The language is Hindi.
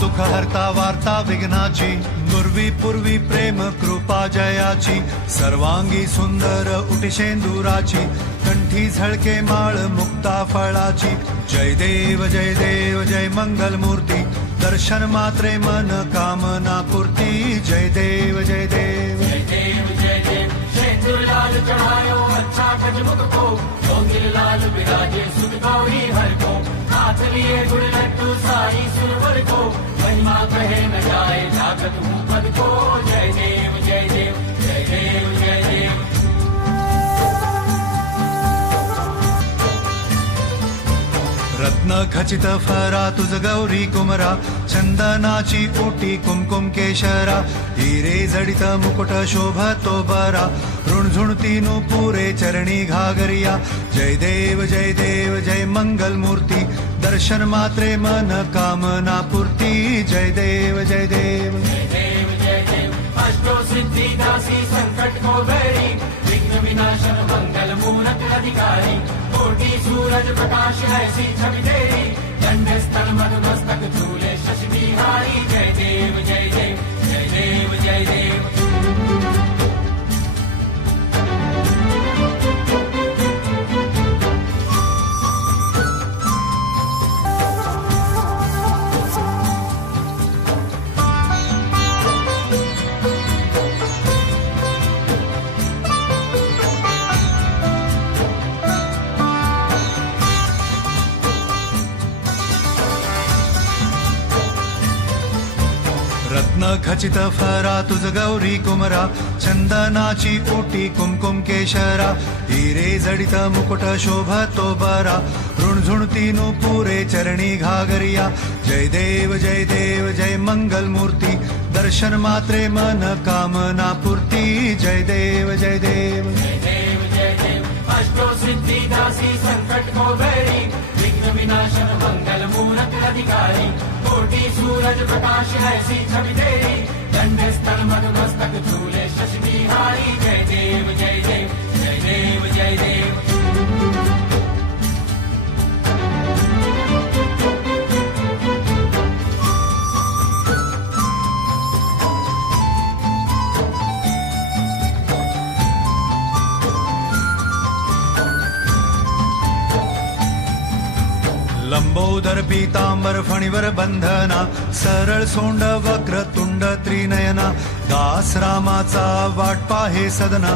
दुःख हरता वार्ता विघ्नाची, नुरवी पूर्वी प्रेम कृपा जयाची, सर्वांगी सुंदर उटिशेंदुराची, कंठी झळके माळ मुक्ता फळाची। जय देव जय मंगल मूर्ती, दर्शन मात्रे मन कामना पूर्ती। जय देव जय देव शेंदूर लाल चढ़ायो अच्छा गजमुख को, गोंगिल लाल विराजे सुख गौरी हर को, हाथ लिए गुड़ लड्डू साई सुरवर को, महिमा कहे न जाए जागत हूँ पद को। जय देव जय देव जय देव जय देव। रत्न खचित फरा तुझ गौरी कुमरा, चंदनाची ओटी कुमकुम केशरा, हिरे जडित मुकुट शोभतो बरा, ऋणझुणती पुरे चरणी घागरिया। जय देव जय मंगल मूर्ती, दर्शन मात्रे मन कामना पूर्ती। जय देव जय देव जय देव। अष्टो सिद्धि दासी संकट को बैरी, विघ्न विनाशन मंगल मूरत अधिकारी, कोटि सूरज प्रकाश ऐसी छवि तेरी, दंड स्थल मधुमस्तक झूले शशि बिहारी। जय देव जय देव जय देव जय देव। रत्न खचित फरा तुझ गौरी कुमरा, चंदनाची ओटी कुमकुम केशरा, हिरे जडित मुकुट शोभतो बरा, ऋणझुणती पुरे चरणी घागरिया। जय देव जय मंगल मूर्ती, दर्शन मात्रे मन कामना पूर्ती। जय देव जय देव जय देव। अष्टो सिद्धि दासी संकट को बैरी, विघ्न विनाशन मंगल मूरत अधिकारी, कोटि सूरज प्रकाश ऐसी छवि तेरी, दंड स्थल मधुमस्तक झूले शशि बिहारी। जय देव जय देव जय देव जय देव। लंबोदर पीतांबर फणीवर बंधना, सरळ सोंड वक्र तुंड त्रिनयना, दास रामाचा वाट पाहे सदना।